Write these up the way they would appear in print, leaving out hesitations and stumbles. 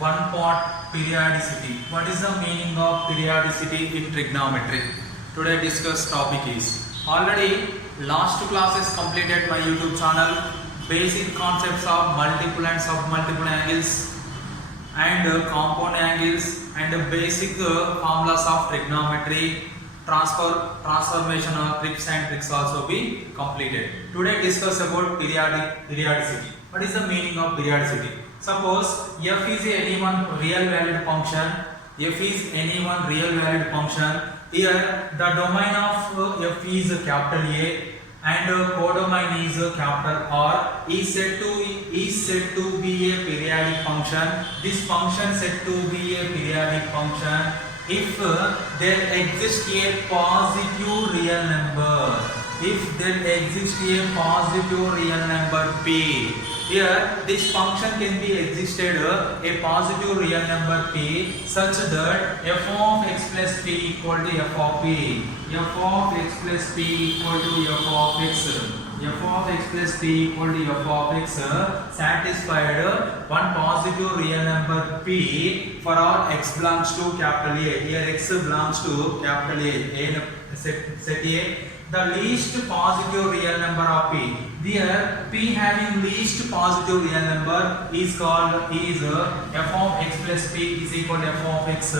one part periodicity. What is the meaning of periodicity in trigonometry? Today discuss topic is already last classes completed my YouTube channel. Basic concepts of multiple and submultiple angles and compound angles and basic formulas of trigonometry. Transformation of tricks and tricks also be completed. Today discuss about periodicity. What is the meaning of periodicity? Suppose f is any one real valued function. F is any one real valued function. Here the domain of f is capital A and codomain is capital R. Is said to be a periodic function. This function said to be a periodic function if there exists a positive real number. If there exists a positive real number p. Here this function can be existed a positive real number p such that f of x plus p equal to f of p. F of x plus p equal to f of x. F of x plus p equal to f of x satisfied one positive real number p for all x belongs to capital A. Here x belongs to capital A. Set A. The least positive real number of p. Here p having least positive real number is called f of x plus p is equal to f of x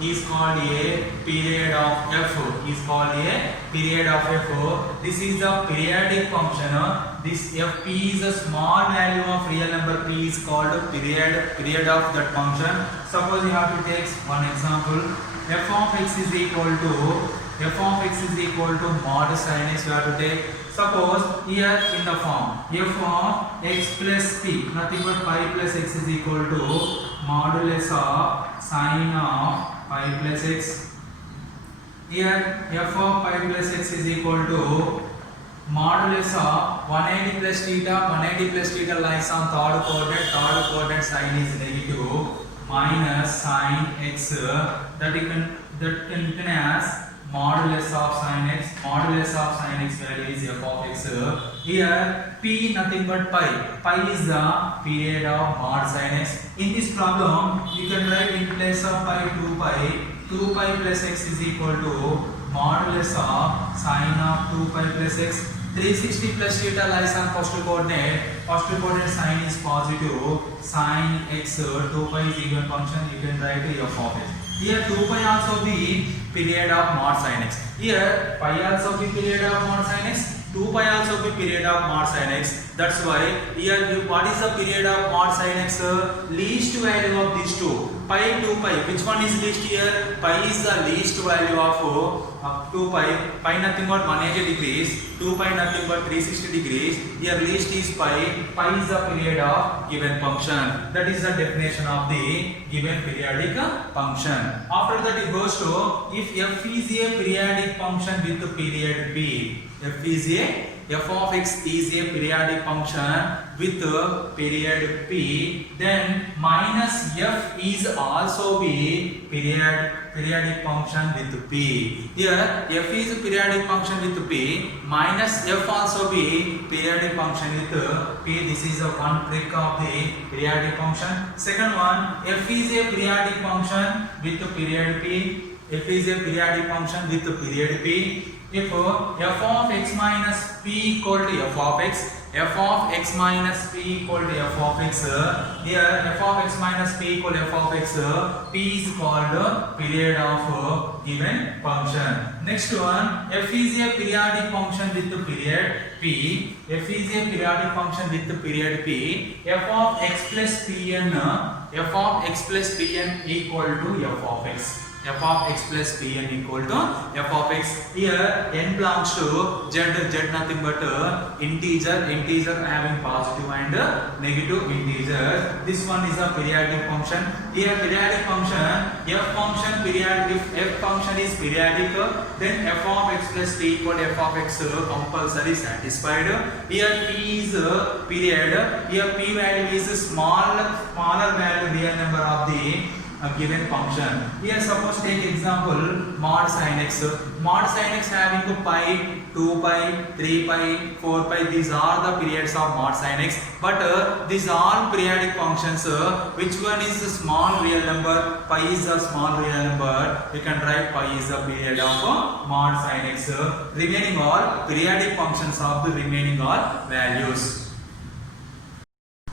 is called a period of f. Is called a period of f. This is a periodic function. This f p is a small value of real number p is called period of that function. Suppose you have to take one example. F of x is equal to mod sin x. You have to take. Suppose here in the form f of x plus p, nothing but pi plus x is equal to modulus of sin of pi plus x. Here f of pi plus x is equal to modulus of 180 plus theta. 180 plus theta lies on third quadrant sign is negative minus sin x that can as modulus of sin x. Modulus of sin x value is f of x. Here p nothing but pi. Pi is the period of mod sin x. In this problem you can write in place of pi 2 pi. 2 pi plus x is equal to modulus of sin of 2 pi plus x. 360 plus theta lies on first coordinate. First coordinate sign is positive. Sin x 2 pi is even function. You can write f of x. Here 2 pi also be period of mod sin x. Here pi also be period of mod sin x. 2 pi also be period of mod sin x. That's why here what is the period of mod sin x? Least value of these two. Pi 2 pi. Which one is least here? Pi is the least value of 2 pi. Pi nothing but 180 degrees. 2 pi nothing but 360 degrees. Here least is pi. Pi is the period of given function. That is the definition of the given periodic function. After that it goes to if f is a periodic function with the period p. F of x is a periodic function with period p, then minus f is also be periodic function with p. Here f is a periodic function with p, minus f also be periodic function with p. This is a one trick of the periodic function. Second one, f is a periodic function with period p. F is a periodic function with period p. If f of x minus p equal to f of x, f of x minus p equal to f of x, here f of x minus p equal to f of x, p is called period of given function. Next one, f is a periodic function with the period p. F is a periodic function with the period p. F of x plus pn, f of x plus pn equal to f of x. F of x plus pn equal to f of x. Here n belongs to z nothing but integer having positive and negative integers. This one is a periodic function. Here periodic function, if f function is periodic, then f of x plus p equal to f of x compulsory satisfied. Here p is period. Here p value is smaller value real number of the a given function. Here suppose take example mod sin x. Mod sin x having pi, 2 pi, 3 pi, 4 pi. These are the periods of mod sin x. But these are periodic functions. Which one is the small real number? Pi is the small real number. We can write pi is the period of mod sin x. Remaining are periodic functions of the remaining are values.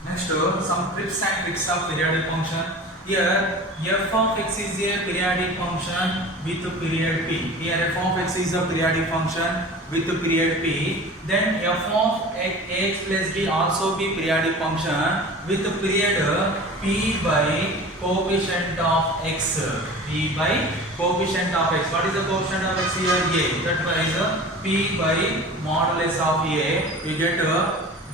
Next, some tips and tricks of periodic function. Here, f of x is a periodic function with period p. Here, f of x is a periodic function with period p. Then, f of ax plus b also be periodic function with period p by coefficient of x. P by coefficient of x. What is the coefficient of x here? A. That is p by modulus of a. You get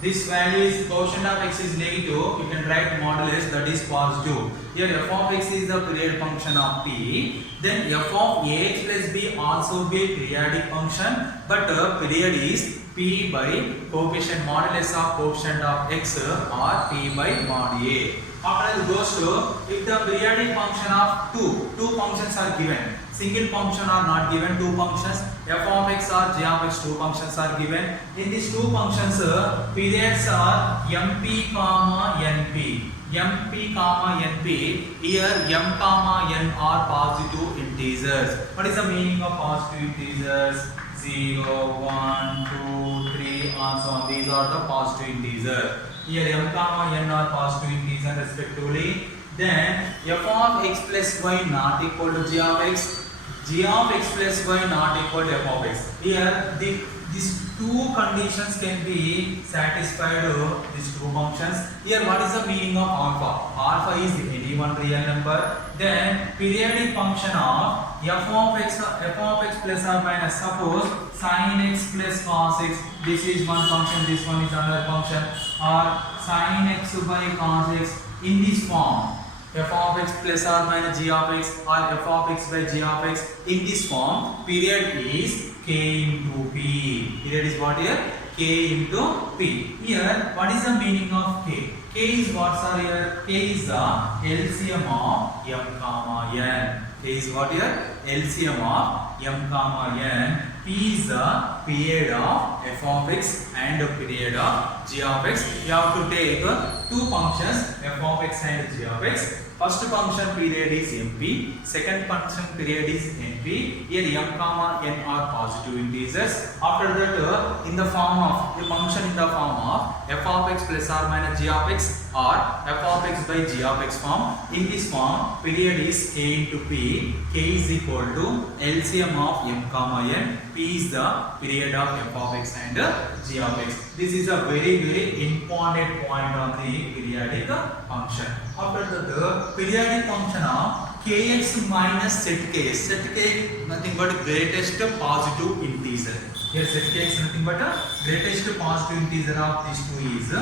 this value is quotient of x is negative, you can write modulus, that is positive. Here f of x is the period function of p. Then f of ax plus b also be periodic function, but period is p by coefficient modulus of coefficient of x or p by mod a. After it goes to, if the periodic function of two functions are given, single function are not given, two functions f of x or g of x, two functions are given. In these two functions, periods are mp comma np. mp comma np. Here m comma n are positive integers. What is the meaning of positive integers? 0, 1, 2, 3 and so on. These are the positive integers. Here m comma n are positive integers respectively. Then f of x plus y not equal to g of x. G of x plus y not equal to f of x. Here these two conditions can be satisfied, these two functions. Here what is the meaning of alpha? Alpha is any one real number. Then periodic function of f of x plus or minus, suppose sin x plus cos x. This is one function, this one is another function. Or sin x by cos x in this form. F of x plus or minus g of x or f of x by g of x in this form, period is k into p. Period is what here? K into p. Here, what is the meaning of k? K is what, sir? Here, k is the LCM of m comma n. K is what here? LCM of m comma n. P is the period of f of x and period of g of x. You have to take two functions f of x and g of x. First function period is mp, second function period is np. Here m comma n are positive integers. After that, in the form of a function in the form of f of x plus or minus g of x or f of x by g of x form. In this form, period is k into p. K is equal to LCM of m comma n. P is the period of f of x and g of x. This is a very important point on the periodic function. After the periodic function of kx minus set k. Set k nothing but greatest positive integer. Here set k is nothing but greatest positive integer of these two is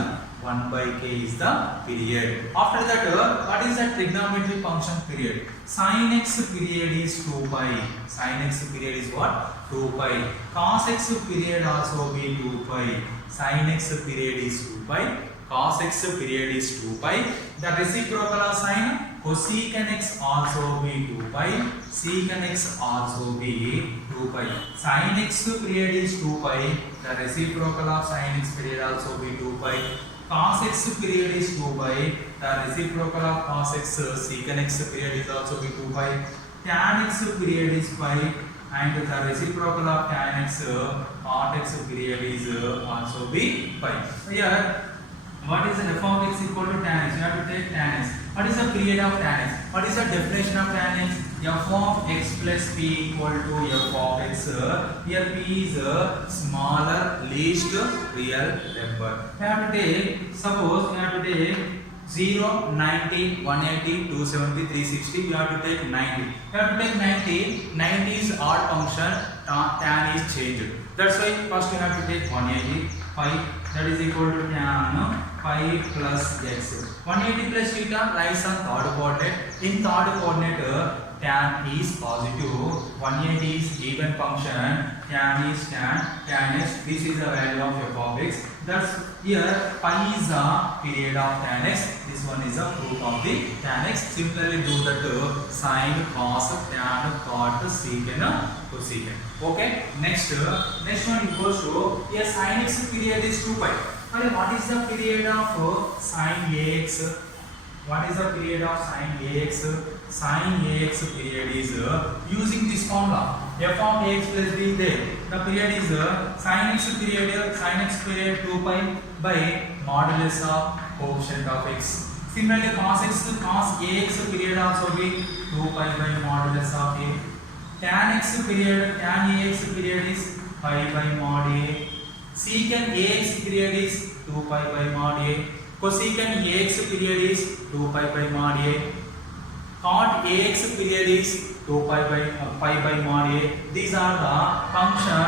1 by k is the period. After that, what is the trigonometric function period? Sin x period is 2 pi. Sin x period is what? 2 pi. Cos x period also be 2 pi. Sin x period is 2 pi. Cos x period is 2 pi. The reciprocal of sin, cosecant x also be 2 pi. Secant x also be 2 pi. Sin x period is 2 pi. The reciprocal of sin x period also be 2 pi. Cos x period is 2 pi. The reciprocal of cos x secant x period is also be 2 pi. Tan x period is pi. And the reciprocal of tan x cot x period is also be pi. Here, what is the f of x equal to tan x? You have to take tan x. What is the period of tan x? What is the definition of tan x? F of x plus p equal to f of x. Here p is a smaller least real number. You have to take, suppose you have to take 0, 90, 180, 270, 360. You have to take 90. You have to take 90. 90 is odd function. Tan is changed. That's why first you have to take 180. 5. That is equal to tan 5 plus x. 180 plus theta lies on third coordinate. In third coordinate, tan is positive. 180 is even function. Tan is tan. Tan is, this is the value of f of x. That's here pi is the period of tan x. This one is the root of the tan x. Similarly do that sine, cos, tan, cot, secant, cosecant. Okay. Next one equals to here sin x period is 2 pi. Okay, what is the period of sin ax? What is the period of sin ax? Sin ax period is using this formula f of ax plus b is there. The period is sin x period 2 pi by modulus of coefficient of x. Similarly cos ax period also be 2 pi by modulus of a. Tan ax period is pi by mod a. Secant ax period is 2 pi by mod a. Cosecant ax period is 2 pi by mod a. Cot ax period is 2 pi by mod a. These are the function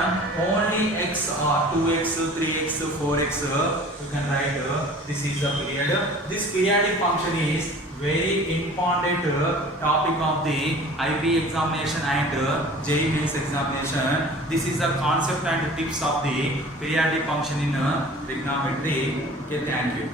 only x or 2x, 3x, 4x. You can write this is the period. This periodic function is very important topic of the IB examination and JEE Mains examination. This is the concept and tips of the periodic function in trigonometry. Okay, thank you.